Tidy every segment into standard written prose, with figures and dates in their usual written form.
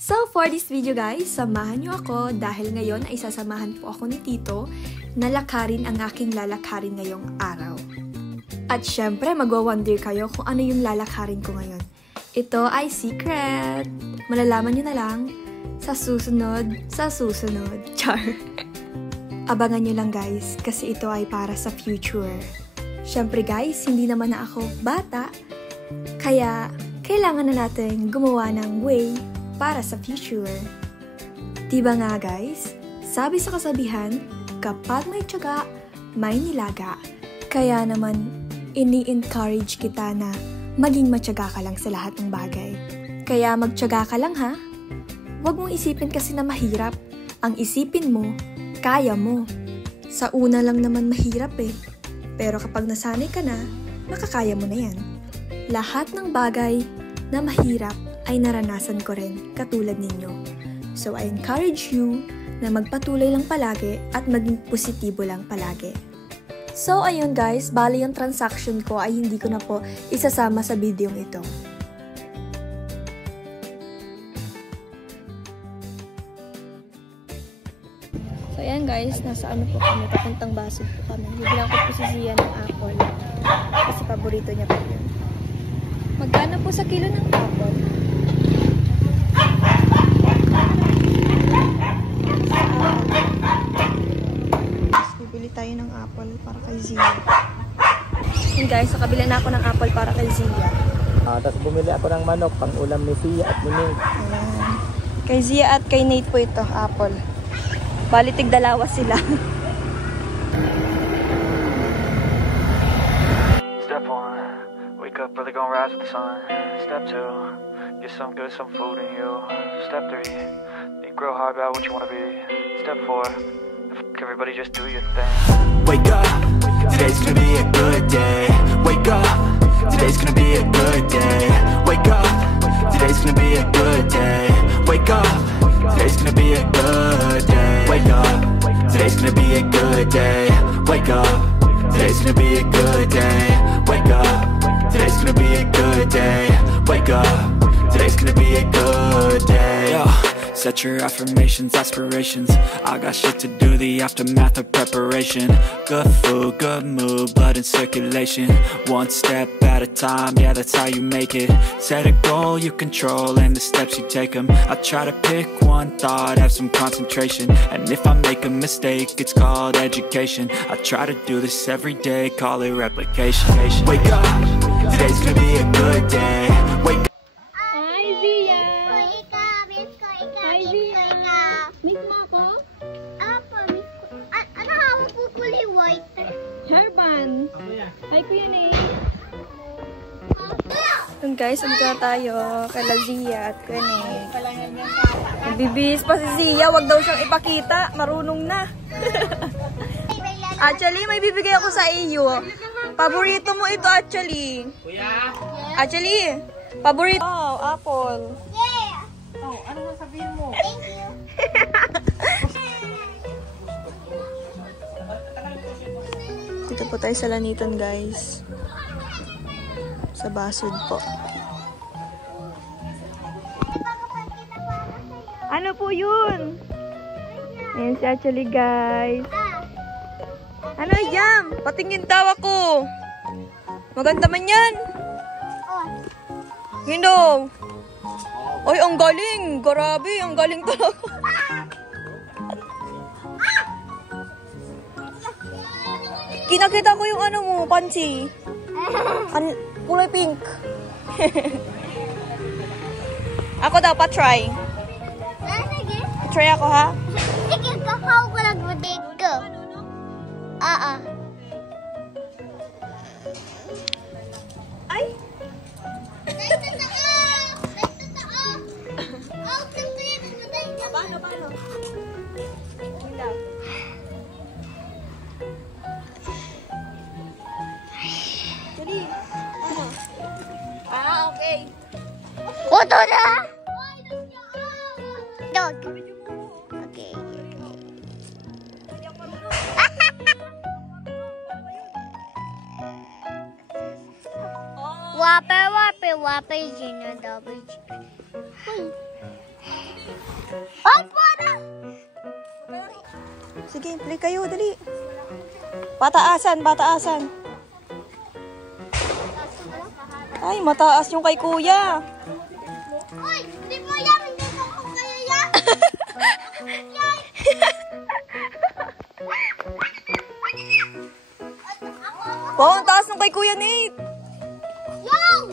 So for this video guys, samahan nyo ako dahil ngayon ay sasamahan po ako ni Tito na lakarin ang aking lalakarin ngayong araw. At syempre magwa-wonder kayo kung ano yung lalakarin ko ngayon. Ito ay secret! Malalaman nyo na lang sa susunod. Char! Abangan nyo lang guys kasi ito ay para sa future. Syempre guys, hindi naman na ako bata, kaya kailangan na natin gumawa ng way para sa future. Diba nga guys? Sabi sa kasabihan, kapag may tiyaga, may nilaga. Kaya naman, ini-encourage kita na maging matyaga ka lang sa lahat ng bagay. Kaya magtiyaga ka lang ha? Huwag mong isipin kasi na mahirap. Ang isipin mo, kaya mo. Sa una lang naman mahirap eh. Pero kapag nasanay ka na, makakaya mo na yan. Lahat ng bagay na mahirap ay naranasan ko rin katulad ninyo. So I encourage you na magpatuloy lang palagi at maging positibo lang palagi. So ayun guys, bali yung transaction ko ay hindi ko na po isasama sa video ito. So ayan guys, nasa ano po kami, papuntang Basod po kami. Bibigyan ko po si Zia ng apple kasi paborito niya po yun. Magkano po sa kilo ng apple? Bibili tayo ng apple para kay Zia. Yun guys, nakabili na ako ng apple para kay Zia. Tapos bumili ako ng manok pang ulam ni Zia at ni Nate. Ayan. Kay Zia at kay Nate po ito, apple. Bali tig-dalawa sila. Step 1, wake up early, gonna rise with the sun. Step 2, get some good, some food in you. Step 3, think real hard about what you wanna be. Step 4, everybody just do your thing. Wake up, today's gonna be a good day. Wake up, today's gonna be a good day. Wake up, today's gonna be a good day. Wake up, today's gonna be a good day. Wake up, today's gonna be a good day. Wake up, today's gonna be a good day. Wake up, today's gonna be a good day. Wake up, today's gonna be a good day. Yo. Set your affirmations, aspirations. I got shit to do, the aftermath of preparation. Good food, good mood, blood in circulation. One step at a time, yeah, that's how you make it. Set a goal you control and the steps you take them. I try to pick one thought, have some concentration. And if I make a mistake, it's called education. I try to do this every day, call it replication. Wake up, today's gonna be a good day. Wake up. Herban! Hi Kuya Nate! Yun guys, andito na tayo kay Zia at Kuya Nate. Nagbibihis pa si Zia, wag daw siyang ipakita, marunong na. Actually, may bibigay ako sa iyo. Paborito mo ito actually. Kuya? Actually, paborito. Oh, apple. Yeah! Oh, ano sasabihin mo? Thank you. Dito po tayo sa Lanitan guys. Sa Basod po. Ano po yun? Ayan si actually guys. Ano jam? Patingin daw ako. Maganda man yan. Hindi. Oy, ang galing. Grabe, ang galing talaga. Kinakita ko yung ano mo, pansi. Kulay pink. Ako daw pa try. Try ako ha? Sige, kakaw ko lang dito. Ay! Paano? Actually, ano? Okay. Oto na! Dog. Okay. Whopper, Whopper, Whopper, Junior, Double Chicken. Opo na! Sige, play kayo, dali. Pataasan, pataasan. Ay, mataas yung kay kuya. Uy! Hindi mo yan! Hindi mo ko kaya yan! Wow, ang taas ng kay kuya Nate. Yung!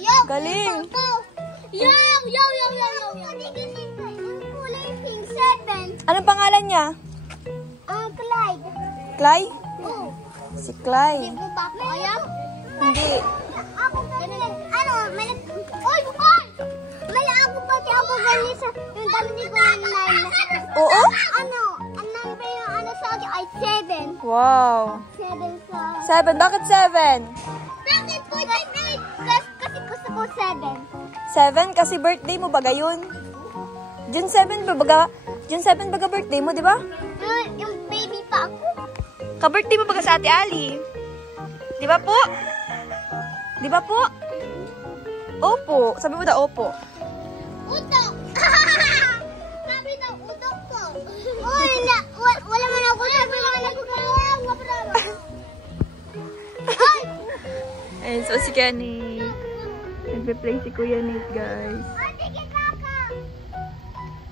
Yung! Galing. Yung! Yung kulay pink 7. Anong pangalan niya? Clyde. Clay? Oh. Si Clay. Hindi mo ba ako alam? Hindi. Ako ganun. Ano? Oy! Bukal! May ako pati ako ganun sa yung dami ni Kuya Nine. Oo? Ano? Ang number yung ano sa akin ay 7. Wow. 7 sa... 7. Bakit 7? Bakit po 8? Kasi gusto ko 7. 7? Kasi birthday mo baga yun? June 7 ba baga? June 7 baga birthday mo, di ba? Yung baby pa ako. Ka-birthday mo baga sa Ate Ali? Di ba po? Di ba po? Opo. Sabi mo daw opo. Utok! Sabi na utok ko. Uy, wala man ako. Sabi mo na ako. Ay! Ayun, so si Kenny. Nagpe-play si Kuya Nate, guys. Ate, kaka!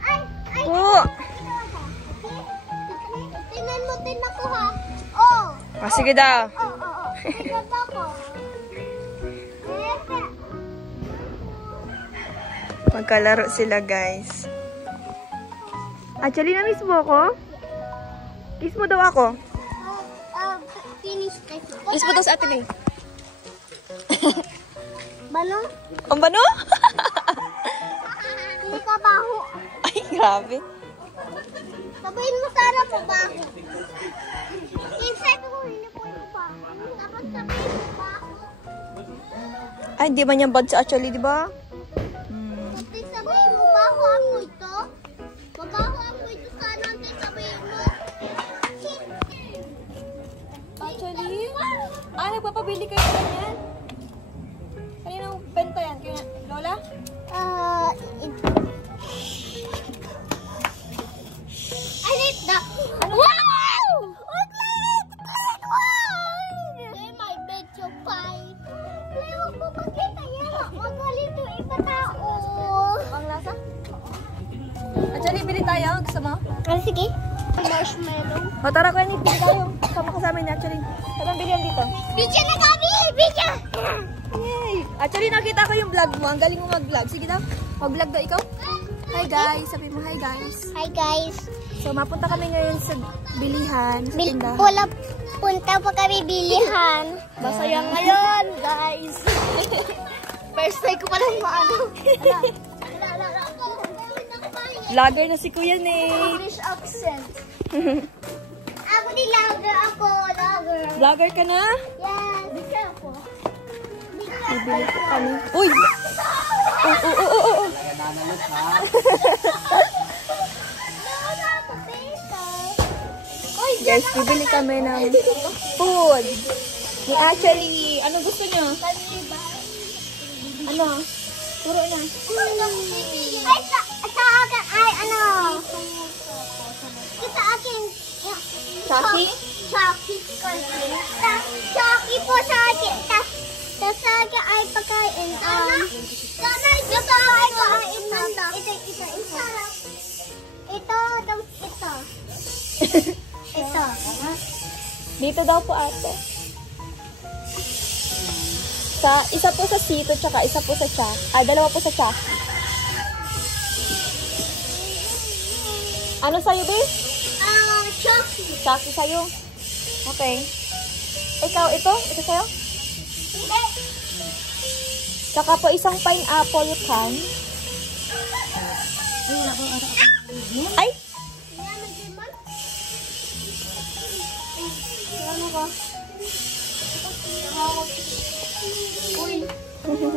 Ay! Po! Tingnan mo din ako ha. Oh! Ah, sige daw. Oo. Tingnan ako. Magkalaro sila, guys. Actually, na-miss mo ako? Kiss mo daw ako. Finish kasi. Kiss mo daw sa atin eh. Bano? Ang bano? Hindi ka baho. Ay, grabe. Sabihin mo sana po baho. Inside ko hindi po yung baho. Dapat sabihin mo baho. Ay, hindi man yan bad sa actually, di ba? Ate, sabihin mo baho ang mo ito. Mabaho ang mo ito sana. Ate, sabihin mo. Actually? Ah, nagpapabili kayo na yan? Kaninang benta yan? Kaya, Lola? I need the... Wow! Play my bed to fight. Play mo po pagkita yan. Magaling to iba tao. Ang lasa? Actually, bili tayo. Gusto mo? Ah, sige. Marshmallow. O, tara, Kuya Nick. Bili tayo. Sama kasama niya, actually. Saan bilihan dito? Picture na kami! Picture! Yay! Actually, nakita ko yung vlog mo. Ang galing mo mag-vlog. Sige daw. Mag-vlog daw ikaw. Hi, guys. Sabi mo, hi, guys. Hi, guys. So, mapunta kami ngayon sa bilihan, sa tindahan. Punta pa kami bilihan. Masaya ngayon, guys. First time ko pala yung maano. Vlogger na si Kuya Nate. English accent. Ako di logger ako. Logger. Vlogger ka na? Yes. Bigla ako. Bibili ko kami. Uy! Oh. Guys, bibili kami ng food. Ni actually, ano gusto nyo? Ano? Puro na. Ay, sa akin, ay, ano? Sa akin. Chucky? Chucky. Chucky po sa akin. Sa akin ay pagkain. Ito ay pagkain ng Ito. Dito daw po ate. Isa po sa sito, tsaka isa po sa Chuck. Dalawa po sa Chuck. Ano sa'yo, babe? Chucky. Chucky sa'yo. Okay. Ikaw, ito? Ito sa'yo? Hindi. Tsaka po isang pineapple can. Ay!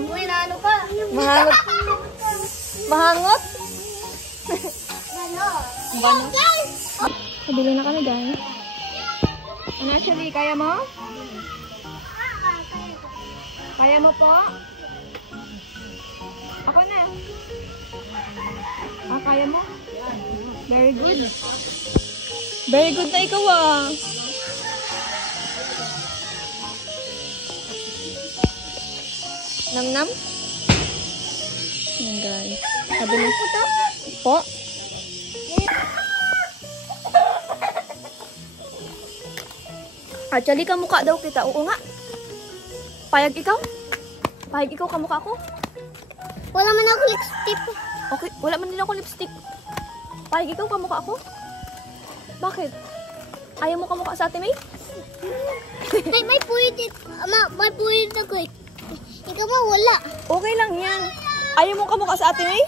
Uy, naano ka? Mahangot. Mahangot? Ano? Bano? Nabili na kami, guys. Ano, actually, kaya mo? Kaya mo po? Ako na. Kaya mo? Very good. Very good na ikaw ah. Nam-nam? Ayan guys. Sabi mo po to? Po? Actually, kamukha daw kita. Oo nga. Payag ikaw? Payag ikaw kamukha ko? Wala man ako lipstick. Okay, wala man din ako lipstick. Payag ikaw kamukha ko? Bakit? Ayaw mo kamukha sa Ate May? May pwede. May pwede ako eh. Ikaw mo wala. Okay lang yan. Ayaw mo kamukha sa Ate May?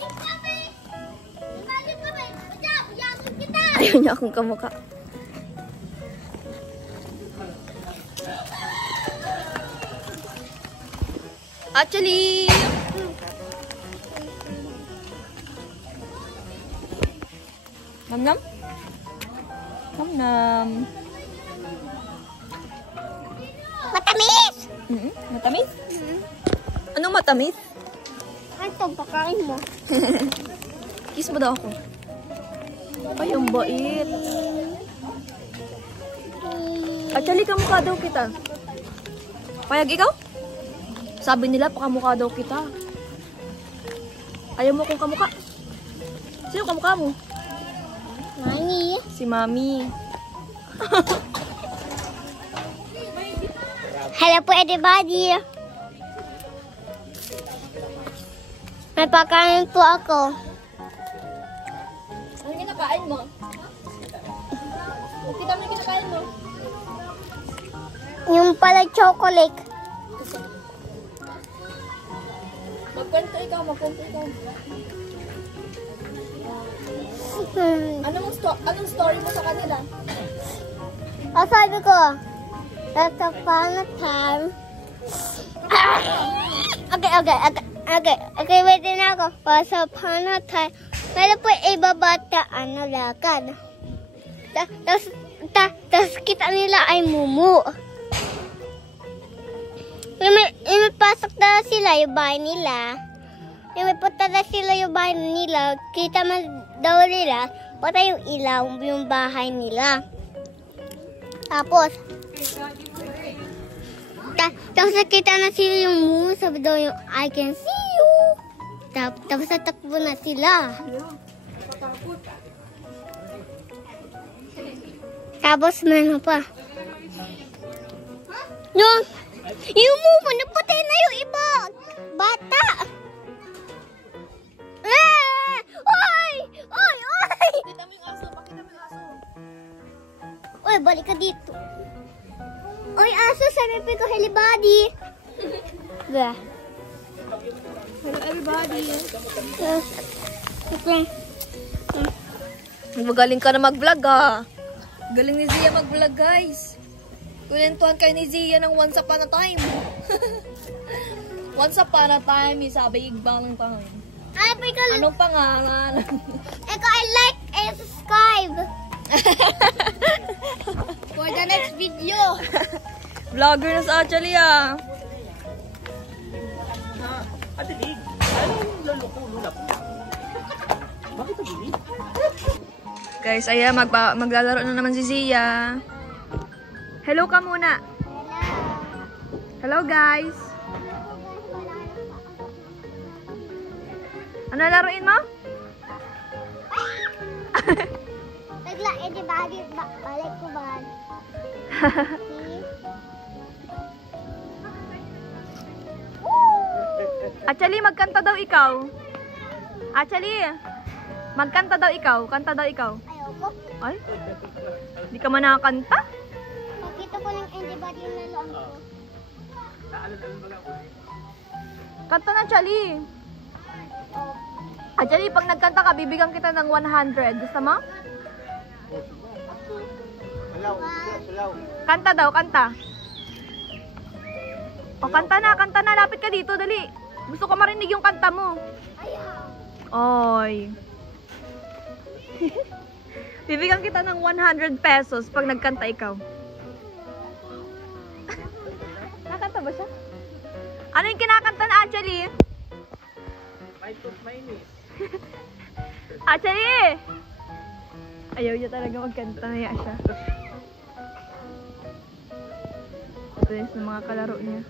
Ayaw niya akong kamukha. Actually, nam-nam? Nam-nam. Matamis! Matamis? Anong matamis? Ay, ito, pakain mo. Kiss mo daw ako. Ay, ang bait. Actually, kamukha daw kita. Payag ikaw? Sabi nila, pakamukha daw kita. Ayaw mo kong kamukha? Sino kamukha mo? Mami. Si Mami. Hello po everybody. May pakain po ako. Ano kinakain mo? Kita mo yung kinakain mo? Yung pala chocolate. Magkwento ikaw, magkwento ikaw. Anong story mo sa kanila? Sabi ko, that's a fun time. Okay, wait din ako. Once upon a time, meron po iba bata na lakad. Tapos kita nila ay mumu. Yung may pasok na sila yung bahay nila. Yung may punta na sila yung bahay nila. Kita man daw nila, patay yung ilaw yung bahay nila. Tapos nakita na sila yung mumu. Sabi daw yung, I can see you. Tapos natakbo na sila. Tapos meron pa. Yung mumu, napatay na yung iba. Bata. Oy! Pakita mo yung aso, pakita mo yung aso. Oy, balik ka dito. Oy, aso, sabi ko, hello, buddy. Bah. Hello everybody. Okay. Magaling ka na mag-vlog ah. Galing ni Zia mag-vlog guys. Kulentuhan kayo ni Zia ng Once Upon a Time. Once Upon a Time, sabi igbang ng pangalan. Anong pangalan? Eko, I like and subscribe. For the next video. Vlogger na sa actually ah. Ate Dig, anong lulap? Bakit ito, Bibi? Guys, ayan, maglalaro na naman si Zia. Hello ka muna. Hello guys. Ano laruin mo? Nagla, di ba? Balik ko ba? Actually, magkanta daw ikaw. Actually, magkanta daw ikaw. Kanta daw ikaw. Ayoko. Ay? Hindi ka man nakakanta? Nakita ko ng anybody yung laruan ko. Kanta na, Chali. Actually, pag nagkanta ka, bibigyan kita ng 100. Gusto mo? Kanta daw, kanta. O, kanta na. Lapit ka dito, dali. Gusto ko marinig yung kanta mo. Oy. Bibigyan kita ng 100 pesos pag nagkanta ikaw. Nakanta ba siya? Ano yung kinakanta na actually? Actually! Ayaw niya talaga magkanta. Naya siya. Ito yung mga kalaro niya.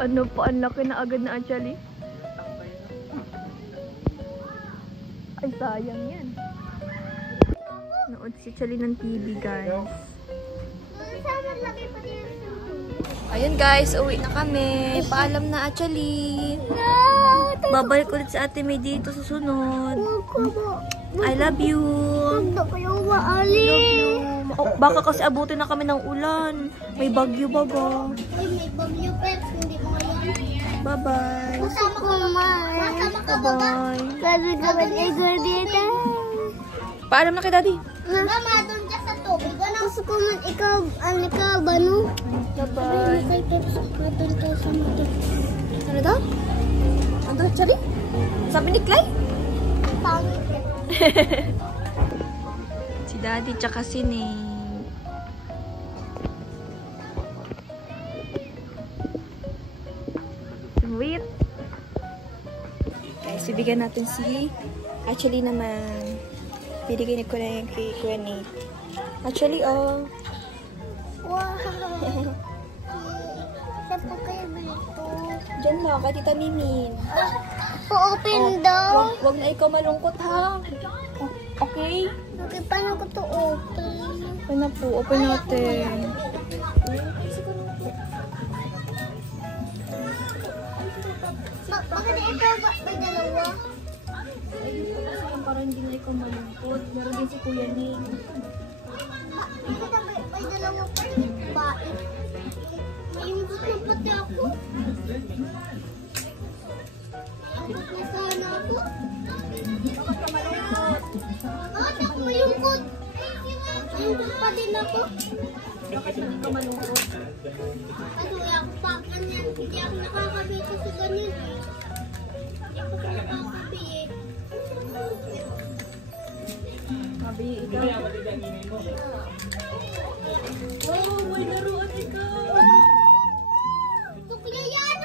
Ano pa? Ang laki na agad na actually. Ay, sayang yan. Nood si Actually ng TV, guys. Ayun guys, uwi na kami. Paalam na Actually. Babalik ulit sa Ate May dito sa sunod. I love you. Oh, baka kasi abutin na kami ng ulan. May bagyo baga. Ay, may bagyo peps. Hindi mo ngayon. Bye-bye. Kasama ko naman. Bye-bye. Sabi naman igor dito. Paalam na kay Daddy. Mama, doon dyan sa tubig. Gusto ko man ikaw, bano? Bye-bye. Kay peps, doon tayo sa motor. Ano daw? Ano daw, Actually? Sabi ni Clay? Pangit. Si Daddy tsaka si Nate. Sweet. Guys, ibigyan natin si Actually naman. Binigyan ko na yung kay Kuya Nate. Actually, oh. Wow. Saan po kayo dito? Diyan lang, kay Tita Mimin. Po-open daw. Wag na ikaw malungkot, ha? Okay? Okay, paano ko to open? Open na po. Open natin. Bakit ikaw ba may dalawa? Ayun po kasi yung parang hindi na ikaw malungkot. Meron din si Kuya Nate. Bakit may dalawa pa rin babae? May imbot na pati ako. Nasaan ako? Bakit ka malungkot? Bakit ako malungkot? Malungkot pa din ako. Bakit hindi ka malungkot? Kasi wala akong pakan yan. Hindi ako nakakabito sa ganyan eh. Hindi ako nakakabi eh. Mabi, ikaw. Oh, may laruan ikaw. Tukli yan!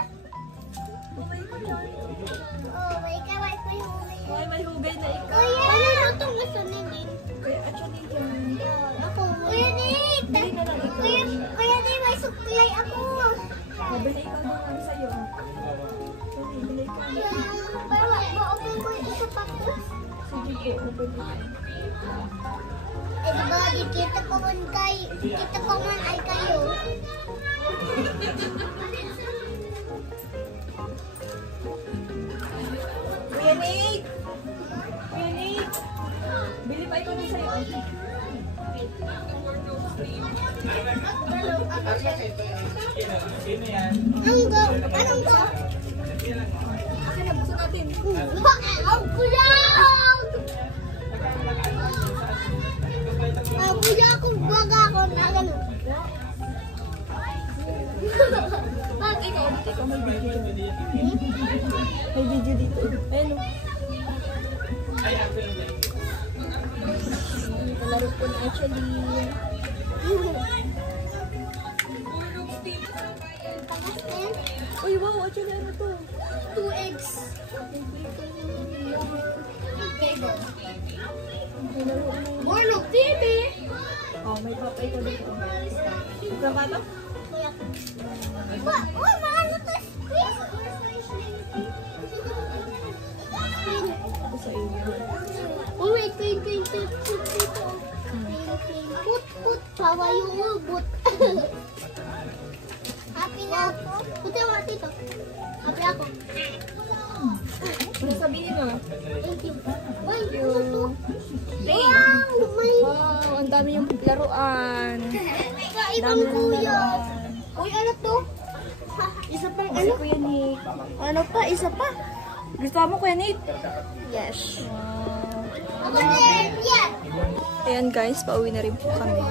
Oh, may kaway ko yung umay. Ay, may hugay na ikaw. Kuya! Ano itong gusto nilin? Kaya actually, yun. Ako. Kuya Nate! Bili na lang ikaw. Kuya Nate, may suklay ako. Mabili ikaw doon lang sa'yo. Sorry, bili ka. Pero ma-open ko yung isa pa ko. Sige po, open ito. Eh diba, kita ko man ay kayo. Kuya Nate! Kuya Nate! Bili pa ikaw doon sa'yo. Anong go? Akin na, buksan natin. Ang kulang! Ang kuya akong baga ako na gano'n. Pag ikaw, dito ikaw may video dito. May video dito. Ayun o. Palaro po na actually. Uy, wow, actually ano to? 2 eggs. Morno TV! Oh, may papay ko dito. Ikaw ba ito? Kuya. Uy, maano to? Ito sa iyo. Oh, wait, wait. Put, pawa yung ubot. Happy na ako. Puti ako dito. Happy ako. Ano sabihin mo? Thank you. Uy, Thank you. wow, may... Wow, ang dami yung laruan. Ibang kuya. Uy, ano to? Isa pa ano? Kuya Nate. Ano pa? Isa pa? Gusto mo Kuya Nate? Yes. Wow. Ako din. Yan. Ayan guys, pauwi na rin po kami.